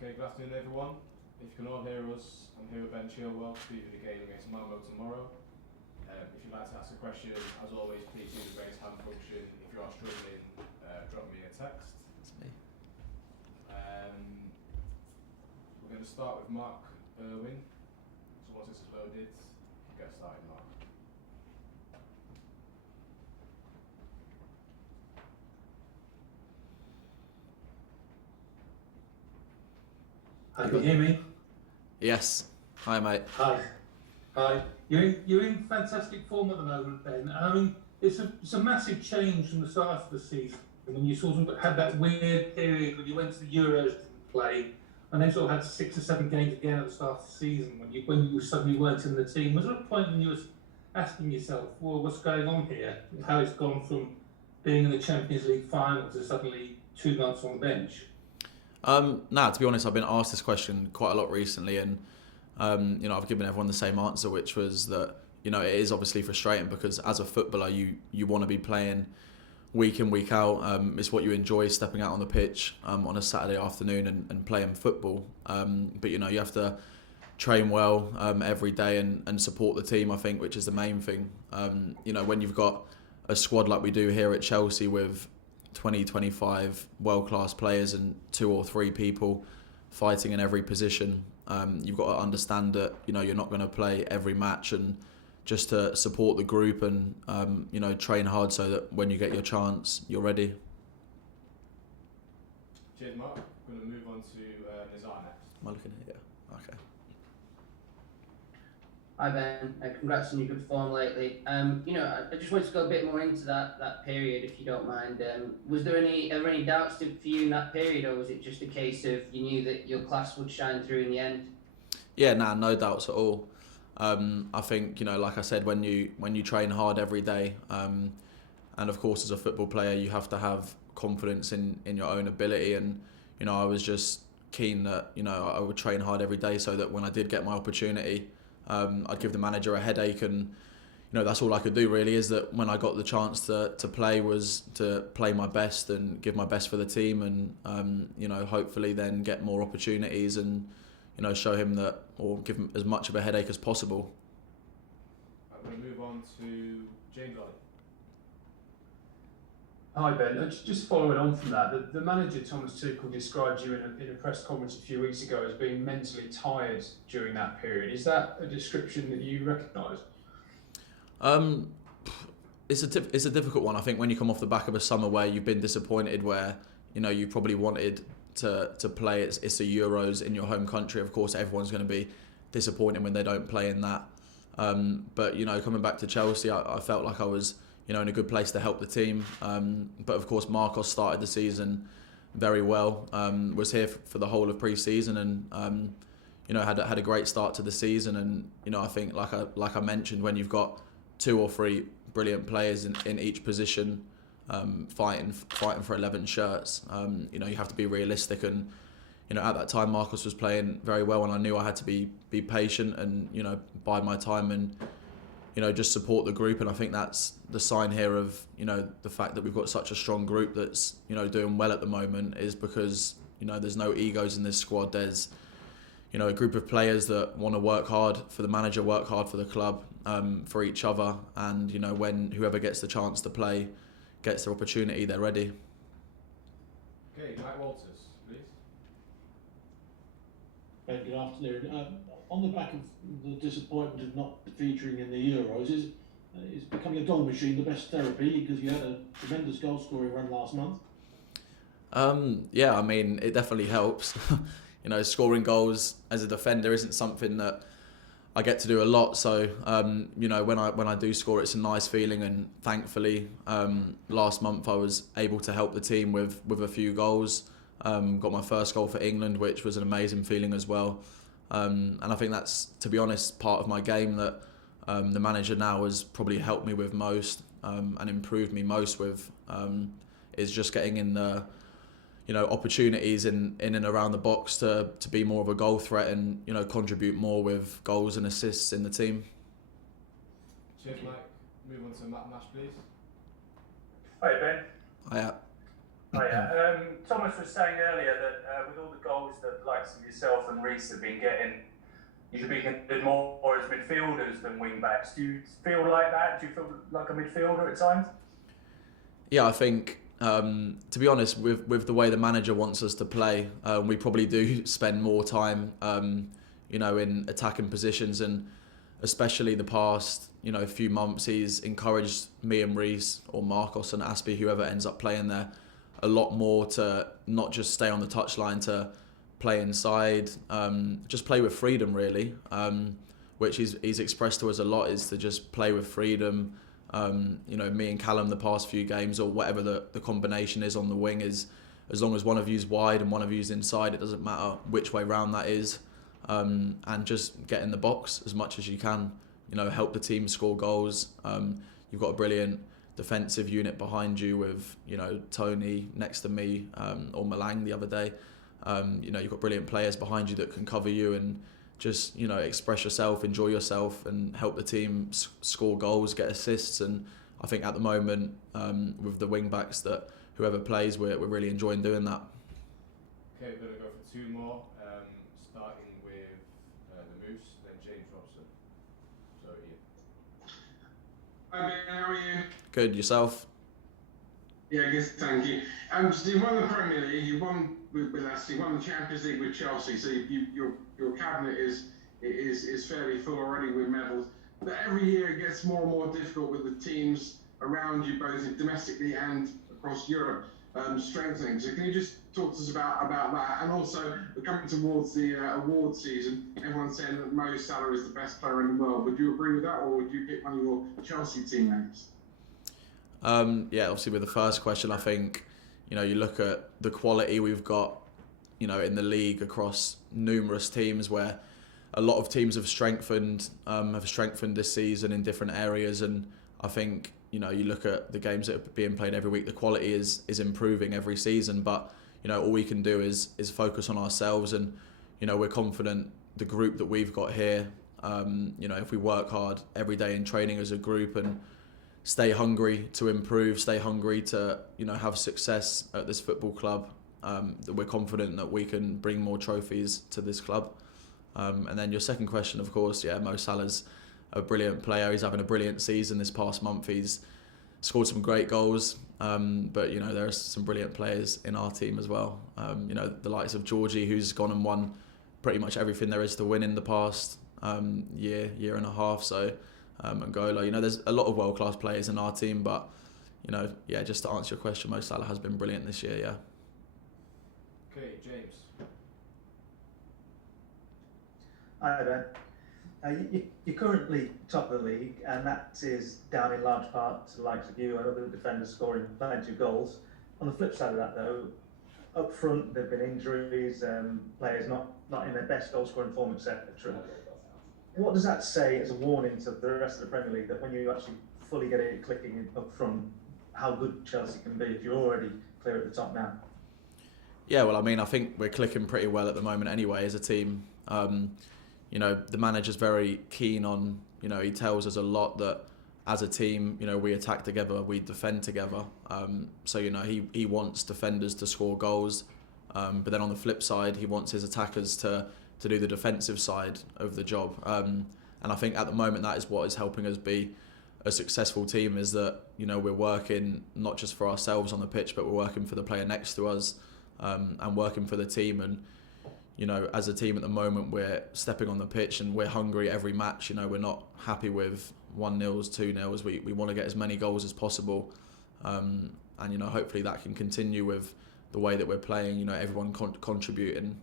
Okay, good afternoon everyone. If you can all hear us, I'm here with Chilwell to preview the game against Malmo tomorrow. If you'd like to ask a question, as always, please use the raise hand function. If you are struggling, drop me a text. That's me. We're going to start with Mark Irwin. So once this is loaded, get started, Mark. Can you hear me? Yes. Hi, mate. Hi. You're in fantastic form at the moment, Ben. I mean, it's a massive change from the start of the season when you sort of had that weird period when you went to the Euros, didn't play, and then sort of had 6 or 7 games again at the start of the season when you suddenly weren't in the team. Was there a point when you was asking yourself, well, what's going on here? How it's gone from being in the Champions League final to suddenly 2 months on the bench? To be honest, I've been asked this question quite a lot recently, and I've given everyone the same answer, which was that it is obviously frustrating because as a footballer, you want to be playing week in, week out. It's what you enjoy, stepping out on the pitch on a Saturday afternoon and playing football. But you have to train well every day and support the team, I think, which is the main thing. When you've got a squad like we do here at Chelsea with 20-25 world-class players and 2 or 3 people fighting in every position, you've got to understand that you're not going to play every match, and just to support the group and train hard so that when you get your chance, you're ready. Cheers, Mark. We're going to move on to Nizar next. Am I looking at it? Yeah. Okay. Hi Ben, congrats on your good form lately. I just wanted to go a bit more into that period, if you don't mind. Was there any doubts for you in that period, or was it just a case of you knew that your class would shine through in the end? Yeah, no doubts at all. I think like I said, when you train hard every day, and of course as a football player, you have to have confidence in your own ability, and I was just keen that I would train hard every day so that when I did get my opportunity, I'd give the manager a headache, and that's all I could do really, is that when I got the chance to play was to play my best and give my best for the team, and hopefully then get more opportunities and show him that, or give him as much of a headache as possible. I'm going to move on to James Ollie. Hi Ben, just following on from that, the manager Thomas Tuchel described you in a press conference a few weeks ago as being mentally tired during that period. Is that a description that you recognise? It's a difficult one. I think when you come off the back of a summer where you've been disappointed, where you probably wanted to play, it's the Euros in your home country. Of course, everyone's going to be disappointed when they don't play in that. But coming back to Chelsea, I felt like I was in a good place to help the team. But of course, Marcos started the season very well. Was here for the whole of pre-season, and had a great start to the season. And I think like I mentioned, when you've got 2 or 3 brilliant players in each position, fighting for 11 shirts, you have to be realistic. And at that time, Marcos was playing very well, and I knew I had to be patient and bide my time and just support the group. And I think that's the sign here of the fact that we've got such a strong group that's doing well at the moment, is because there's no egos in this squad. There's a group of players that want to work hard for the manager, work hard for the club, for each other, and when whoever gets the chance to play gets their opportunity, they're ready. Okay, Mike Walters, please. Good afternoon. On the back of the disappointment of not featuring in the Euros, is becoming a goal machine the best therapy, because you had a tremendous goal scoring run last month? Yeah, I mean, it definitely helps. Scoring goals as a defender isn't something that I get to do a lot. So, when I do score, it's a nice feeling. And thankfully, last month I was able to help the team with a few goals. Got my first goal for England, which was an amazing feeling as well. And I think that's, to be honest, part of my game that the manager now has probably helped me with most, and improved me most with, is just getting in the opportunities in and around the box to be more of a goal threat and contribute more with goals and assists in the team. Cheers, Mike. Move on to Matt Nash, please. Hi Ben. Hiya. Oh yeah. Thomas was saying earlier that with all the goals that the likes of yourself and Reece have been getting, you should be considered more as midfielders than wing backs. Do you feel like that? Do you feel like a midfielder at times? Yeah, I think, to be honest, with the way the manager wants us to play, we probably do spend more time, in attacking positions, and especially the past, few months, he's encouraged me and Reece or Marcos and Aspie, whoever ends up playing there, a lot more to not just stay on the touchline, to play inside, just play with freedom, really, which he's expressed to us a lot, is to just play with freedom. Me and Callum the past few games, or whatever the combination is on the wing, is as long as one of you's wide and one of you's inside, it doesn't matter which way round that is, and just get in the box as much as you can, help the team score goals. You've got a brilliant defensive unit behind you with, Tony next to me, or Malang the other day. You've got brilliant players behind you that can cover you, and just, express yourself, enjoy yourself, and help the team score goals, get assists. And I think at the moment, with the wing backs, that whoever plays, we're really enjoying doing that. Okay, we're going to go for two more, starting with the Moose, then James Robson. So, Ian. Hi Ben, how are you? Good, yourself? Yeah, good, thank you. So you won the Premier League, you won with us, you won the Champions League with Chelsea, so your cabinet is fairly full already with medals. But every year it gets more and more difficult with the teams around you, both domestically and across Europe, strengthening. So can you just talk to us about that? And also, we're coming towards the award season. Everyone's saying that Mo Salah is the best player in the world. Would you agree with that, or would you pick one of your Chelsea teammates? Obviously with the first question, I think, you look at the quality we've got, in the league across numerous teams, where a lot of teams have strengthened this season in different areas. And I think, you look at the games that are being played every week, the quality is improving every season. But, all we can do is focus on ourselves, and, we're confident the group that we've got here, if we work hard every day in training as a group and stay hungry to improve, stay hungry to, have success at this football club, that we're confident that we can bring more trophies to this club. And then your second question, of course, Mo Salah's a brilliant player. He's having a brilliant season this past month. He's scored some great goals, but, there are some brilliant players in our team as well. The likes of Jorginho, who's gone and won pretty much everything there is to win in the past year and a half. So, Angola, there's a lot of world-class players in our team, but, just to answer your question, Mo Salah has been brilliant this year, yeah. Okay, James. Hi Ben. You're currently top of the league, and that is down in large part to the likes of you and other defenders scoring plenty of goals. On the flip side of that, though, up front there have been injuries, players not in their best goal-scoring form, etc. What does that say as a warning to the rest of the Premier League, that when you actually fully get it clicking up front, how good Chelsea can be if you're already clear at the top now? Yeah, well, I think we're clicking pretty well at the moment anyway as a team. The manager's very keen on, he tells us a lot that as a team, we attack together, we defend together. So he wants defenders to score goals, but then on the flip side, he wants his attackers to do the defensive side of the job. And I think at the moment that is what is helping us be a successful team, is that, we're working not just for ourselves on the pitch, but we're working for the player next to us, and working for the team. And, as a team at the moment, we're stepping on the pitch and we're hungry every match. We're not happy with 1-0, 2-0. We want to get as many goals as possible. And, hopefully that can continue with the way that we're playing, everyone contributing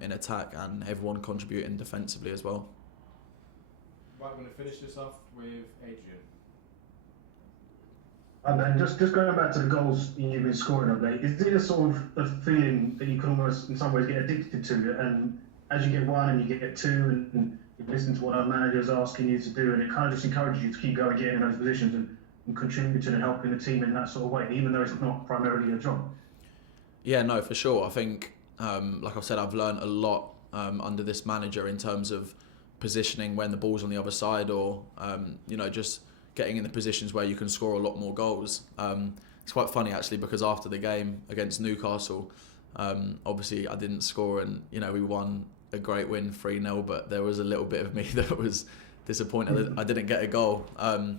in attack and everyone contributing defensively as well. Right, we're going to finish this off with Adrian. And just going back to the goals you've been scoring of late, is it a sort of a feeling that you can almost in some ways get addicted to, and as you get one and you get two and you listen to what our manager's asking you to do, and it kind of just encourages you to keep going, getting in those positions and contributing and helping the team in that sort of way, even though it's not primarily your job? Yeah, no, for sure. I think, like I've said, I've learned a lot under this manager in terms of positioning when the ball's on the other side, or just getting in the positions where you can score a lot more goals. it's quite funny actually, because after the game against Newcastle, obviously I didn't score, and we won a great win 3-0, but there was a little bit of me that was disappointed that I didn't get a goal. But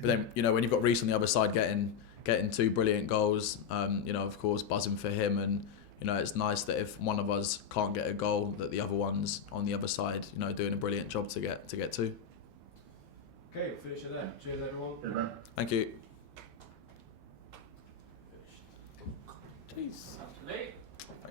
then when you've got Reece on the other side getting 2 brilliant goals, of course buzzing for him, and it's nice that if one of us can't get a goal, that the other one's on the other side, doing a brilliant job to get 2. Okay, we'll finish it there. Cheers, everyone. Thank you. Jeez. Late.